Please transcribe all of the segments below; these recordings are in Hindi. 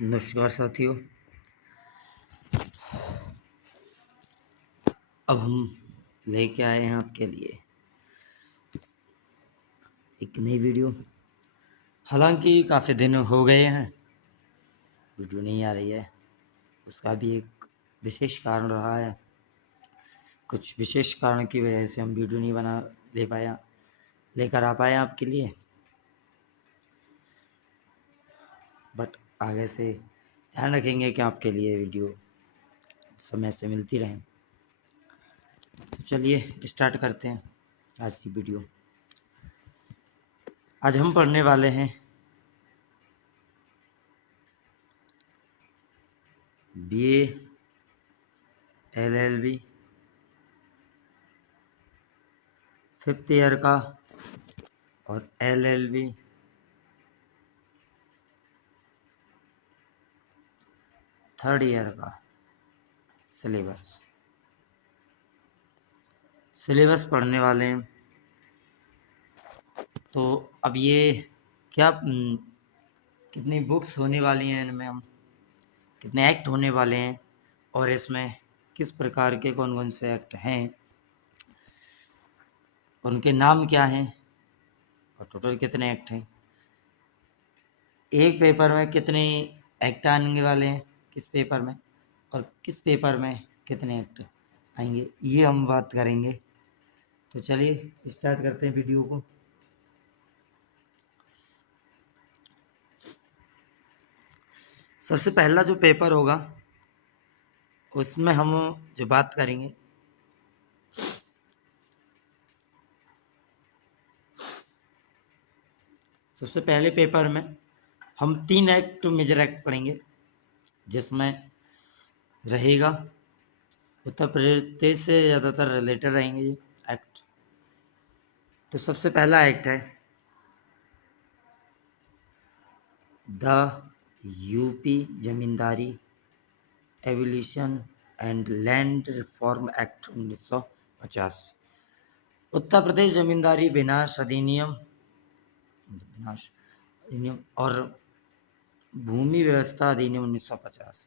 नमस्कार साथियों। अब हम लेके आए हैं आपके लिए एक नई वीडियो। हालांकि काफ़ी दिन हो गए हैं वीडियो नहीं आ रही है, उसका भी एक विशेष कारण रहा है। कुछ विशेष कारण की वजह से हम वीडियो नहीं लेकर आ पाए आपके लिए, बट आगे से ध्यान रखेंगे कि आपके लिए वीडियो समय से मिलती रहे। तो चलिए स्टार्ट करते हैं आज की वीडियो। आज हम पढ़ने वाले हैं BA LLB 5th ईयर का और LLB 3rd ईयर का सिलेबस पढ़ने वाले हैं। तो अब ये क्या कितनी बुक्स होने वाली हैं, इनमें हम कितने एक्ट होने वाले हैं और इसमें किस प्रकार के कौन कौन से एक्ट हैं, उनके नाम क्या हैं और टोटल कितने एक्ट हैं, एक पेपर में कितने एक्ट आने वाले हैं, किस पेपर में और किस पेपर में कितने एक्ट आएंगे, ये हम बात करेंगे। तो चलिए स्टार्ट करते हैं वीडियो को। सबसे पहला जो पेपर होगा उसमें हम जो बात करेंगे सबसे पहले पेपर में हम 3 एक्ट मेजर एक्ट पढ़ेंगे, जिसमें रहेगा उत्तर प्रदेश से ज़्यादातर रिलेटेड रहेंगे ये एक्ट। तो सबसे पहला एक्ट है the UP zamindari evolution and land reform act 1950। Uttar Pradesh जमींदारी विनाश अधिनियम और भूमि व्यवस्था अधिनियम 1950,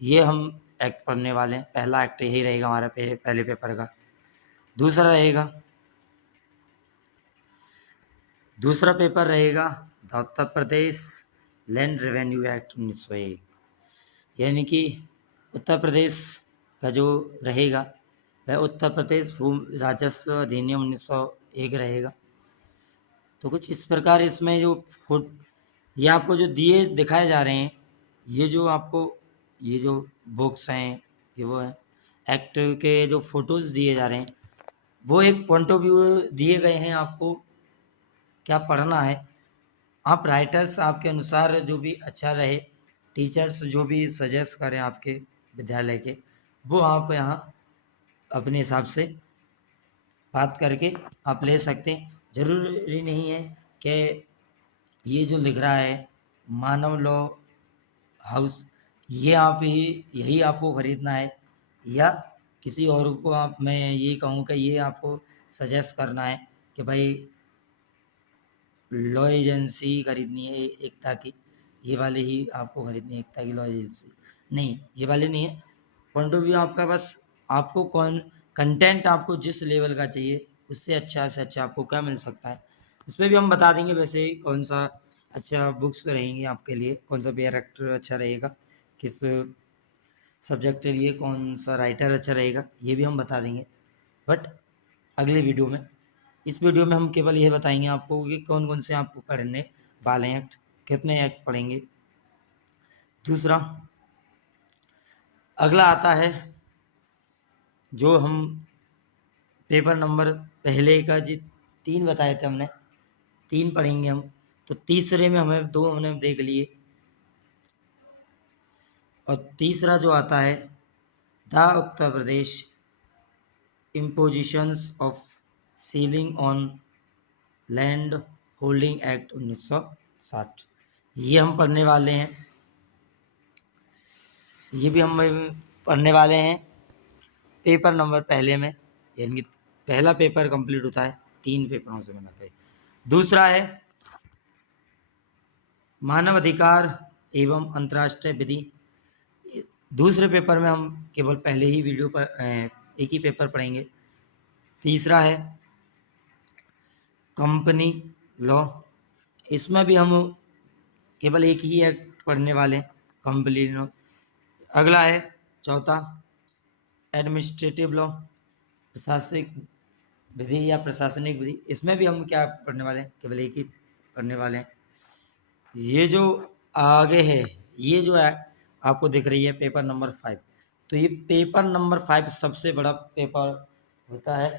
ये हम एक्ट पढ़ने वाले हैं। पहला एक्ट यही रहेगा हमारा पहले पेपर का। दूसरा पेपर रहेगा the Uttar Pradesh land revenue act 1901, यानी कि उत्तर प्रदेश का जो रहेगा वह उत्तर प्रदेश भूमि राजस्व अधिनियम 1901 रहेगा। तो कुछ इस प्रकार इसमें जो ये आपको जो दिखाए जा रहे हैं, ये जो बुक्स हैं, ये वो है एक्ट के जो फोटोज दिए जा रहे हैं, वो एक पॉइंट ऑफ व्यू दिए गए हैं। आपको क्या पढ़ना है, आप राइटर्स आपके अनुसार जो भी अच्छा रहे, टीचर्स जो भी सजेस्ट करें आपके विद्यालय के, वो आप यहाँ अपने हिसाब से बात करके आप ले सकते हैं। ज़रूरी नहीं है कि ये जो लिख रहा है मानव लॉ हाउस, ये यही आपको ख़रीदना है, या किसी और को मैं ये कहूँ कि ये आपको सजेस्ट करना है कि भाई लॉ एजेंसी खरीदनी है एकता की, ये वाले ही आपको खरीदनी है, एकता की लॉ एजेंसी नहीं, ये वाले नहीं है। पॉइंट ऑफ व्यू आपका बस आपको कंटेंट आपको जिस लेवल का चाहिए उससे अच्छा से अच्छा आपको क्या मिल सकता है, इस पर भी हम बता देंगे। वैसे ही कौन सा अच्छा बुक्स रहेंगी आपके लिए, कौन सा पेयर एक्टर अच्छा रहेगा, किस सब्जेक्ट के लिए कौन सा राइटर अच्छा रहेगा, ये भी हम बता देंगे। बट अगले वीडियो में, इस वीडियो में हम केवल यह बताएंगे आपको कि कौन कौन से आपको पढ़ने वाले हैं एक्ट, कितने एक्ट पढ़ेंगे। दूसरा अगला आता है जो हम पेपर नंबर पहले का जी 3 बताए थे हमने, 3 पढ़ेंगे हम। तो तीसरे में हमें 2 हमने देख लिए, और तीसरा जो आता है the Uttar Pradesh impositions of ceiling on land holding act 1960, ये हम पढ़ने वाले हैं। ये भी हम पढ़ने वाले हैं पेपर नंबर पहले में, यानी कि पहला पेपर कंप्लीट होता है 3 पेपरों से बनाते हैं। दूसरा है मानव अधिकार एवं अंतर्राष्ट्रीय विधि। दूसरे पेपर में हम केवल पहले ही वीडियो पर एक ही पेपर पढ़ेंगे। तीसरा है कंपनी लॉ, इसमें भी हम केवल एक ही एक्ट पढ़ने वाले हैं, कंपनी लॉ। अगला है चौथा एडमिनिस्ट्रेटिव लॉ, प्रशासनिक विधि या प्रशासनिक विधि। इसमें भी हम क्या पढ़ने वाले हैं, केवल एक ही पढ़ने वाले हैं। ये जो आगे है, ये जो है आपको दिख रही है पेपर नंबर 5, तो ये पेपर नंबर 5 सबसे बड़ा पेपर होता है,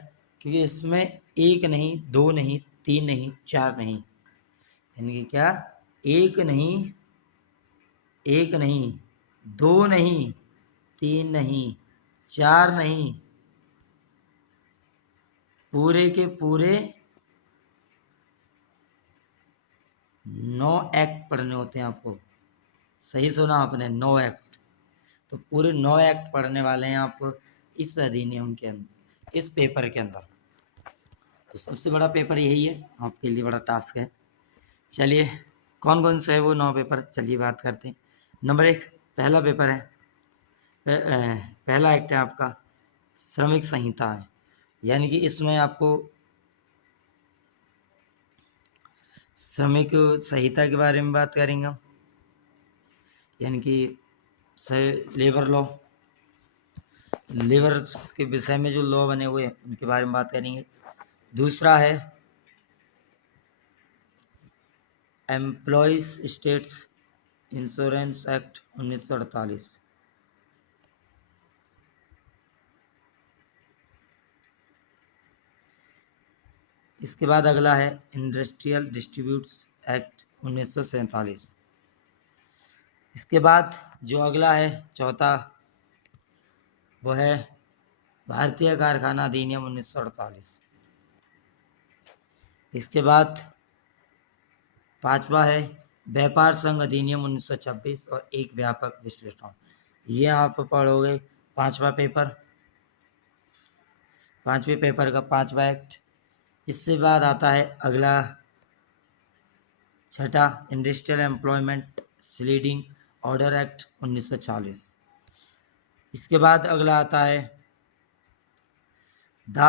क्योंकि इसमें एक नहीं, दो नहीं, तीन नहीं, चार नहीं, यानी कि क्या, एक नहीं, दो नहीं, तीन नहीं, चार नहीं, पूरे के पूरे 9 एक्ट पढ़ने होते हैं आपको। सही सुना आपने, 9 एक्ट। तो पूरे 9 एक्ट पढ़ने वाले हैं आप इस अधिनियम के अंदर, इस पेपर के अंदर। तो सबसे बड़ा पेपर यही है, आपके लिए बड़ा टास्क है। चलिए कौन कौन से है वो 9 पेपर, चलिए बात करते हैं। नंबर 1 पहला पेपर है, पहला एक्ट है आपका श्रमिक संहिता है, यानी कि इसमें आपको श्रमिक संहिता के बारे में बात करेंगे, यानी कि लेबर लॉ, लेबर के विषय में जो लॉ बने हुए हैं उनके बारे में बात करेंगे। दूसरा है एम्प्लॉयज स्टेट्स इंश्योरेंस एक्ट 1948। इसके बाद अगला है इंडस्ट्रियल डिस्ट्रीब्यूट्स एक्ट 1947। इसके बाद जो अगला है चौथा, वो है भारतीय कारखाना अधिनियम 1948। इसके बाद पांचवा है व्यापार संघ अधिनियम 1926 और एक व्यापक विश्लेषण। ये आप पढ़ोगे पांचवा पेपर, पांचवें पेपर का पांचवा एक्ट। इससे बाद आता है अगला छठा industrial employment sliding order act 1940। इसके बाद अगला आता है the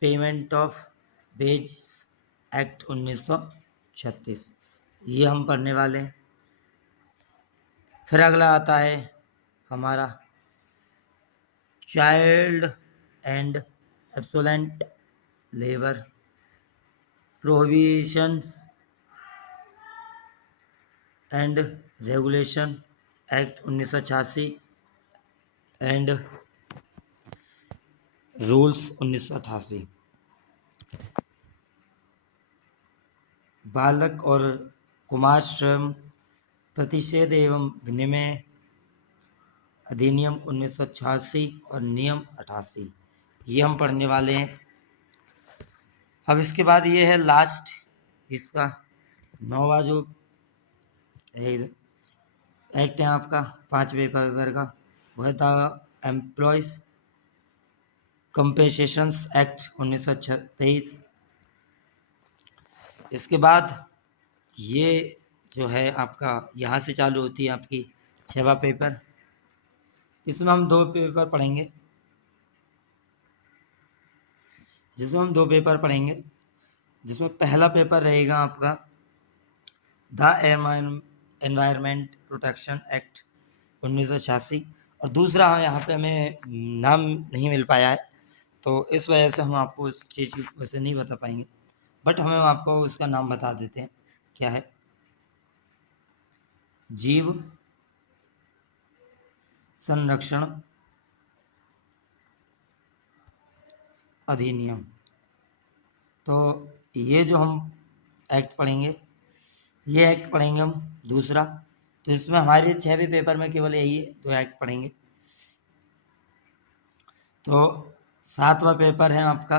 payment of wage act 1936, ये हम पढ़ने वाले हैं। फिर अगला आता है हमारा चाइल्ड एंड एब्सोलेंट labour prohibitions and regulation act 1986 and rules 1988। बालक और कुमार श्रम प्रतिषेध एवं विनिमय अधिनियम 1986 और नियम 88, ये हम पढ़ने वाले हैं। अब इसके बाद ये है लास्ट, इसका 9वां जो एक्ट है आपका पांचवें पेपर का, वह था एम्प्लॉयज कंपेंसेशंस एक्ट 1923। इसके बाद ये जो है आपका यहाँ से चालू होती है आपकी 6वां पेपर। इसमें हम 2 पेपर पढ़ेंगे, जिसमें पहला पेपर रहेगा आपका द एनवायरमेंट प्रोटेक्शन एक्ट 1986, और दूसरा यहाँ पे हमें नाम नहीं मिल पाया है, तो इस वजह से हम आपको इस चीज़ की वैसे नहीं बता पाएंगे, बट हम आपको उसका नाम बता देते हैं, क्या है, जीव संरक्षण अधिनियम। तो ये जो हम एक्ट पढ़ेंगे, ये एक्ट पढ़ेंगे हम दूसरा। तो इसमें हमारे 6वें पेपर में केवल यही 2 एक्ट पढ़ेंगे। तो 7वां पेपर है आपका,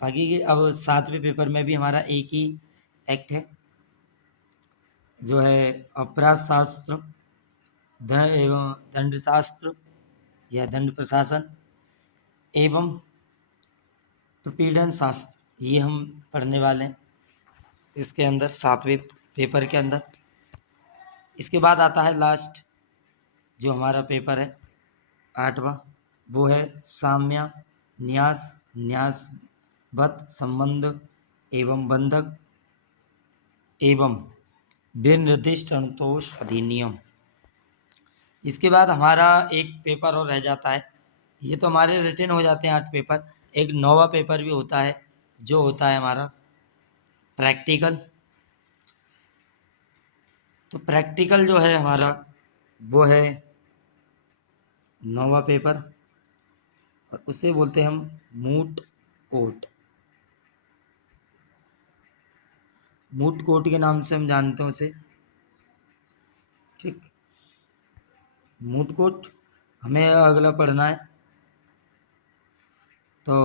बाकी के अब 7वें पेपर में भी हमारा एक ही एक्ट है, जो है अपराध शास्त्र एवं दंड शास्त्र या दंड प्रशासन एवं प्रपीड़न शास्त्र, ये हम पढ़ने वाले हैं इसके अंदर 7वें पेपर के अंदर। इसके बाद आता है लास्ट जो हमारा पेपर है 8वां, वो है साम्य न्यास, न्यासवत संबंध एवं बंधक एवं विनिर्दिष्ट अनुतोष अधिनियम। इसके बाद हमारा एक पेपर और रह जाता है। ये तो हमारे रिटन हो जाते हैं 8 पेपर। एक 9वां पेपर भी होता है जो होता है हमारा प्रैक्टिकल। तो प्रैक्टिकल जो है हमारा वो है 9वां पेपर और उसे बोलते हैं हम मूट कोर्ट। मूट कोर्ट के नाम से हम जानते हैं उसे, ठीक। मूट कोर्ट हमें अगला पढ़ना है। तो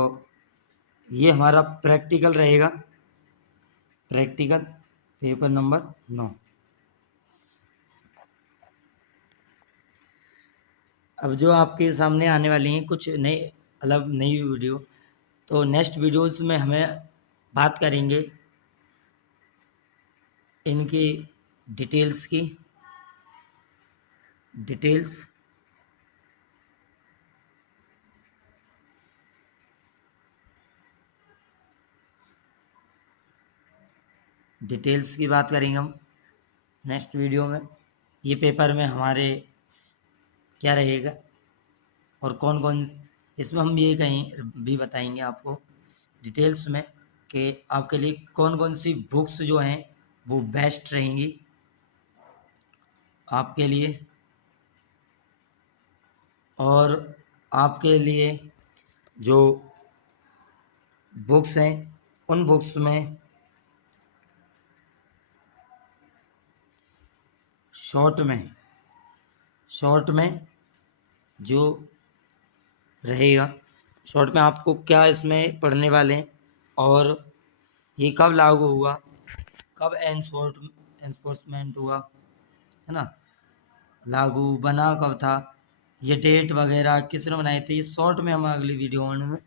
ये हमारा प्रैक्टिकल रहेगा, प्रैक्टिकल पेपर नंबर 9। अब जो आपके सामने आने वाली हैं कुछ नई अलग नई वीडियो, तो नेक्स्ट वीडियोस में हमें बात करेंगे इनकी डिटेल्स की, डिटेल्स की बात करेंगे हम नेक्स्ट वीडियो में। ये पेपर में हमारे क्या रहेगा और कौन कौन, इसमें हम ये कहीं भी बताएंगे आपको डिटेल्स में कि आपके लिए कौन कौन सी बुक्स जो हैं वो बेस्ट रहेंगी आपके लिए, और आपके लिए जो बुक्स हैं उन बुक्स में शॉर्ट में जो रहेगा, शॉर्ट में आपको क्या इसमें पढ़ने वाले हैं और ये कब लागू हुआ, कब एनफोर्समेंट हुआ, है ना, लागू बना कब था, ये डेट वगैरह किसने बनाए थे, ये शॉर्ट में हम अगली वीडियो में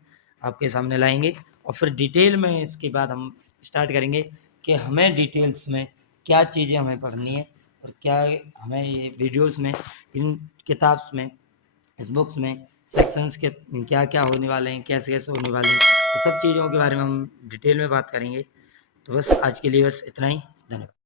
आपके सामने लाएंगे। और फिर डिटेल में इसके बाद हम स्टार्ट करेंगे कि हमें डिटेल्स में क्या चीज़ें हमें पढ़नी है और क्या हमें ये वीडियोस में, इन किताब्स में, इस बुक्स में सेक्शंस के क्या क्या होने वाले हैं, कैसे कैसे होने वाले हैं, तो सब चीज़ों के बारे में हम डिटेल में बात करेंगे। तो बस आज के लिए बस इतना ही, धन्यवाद।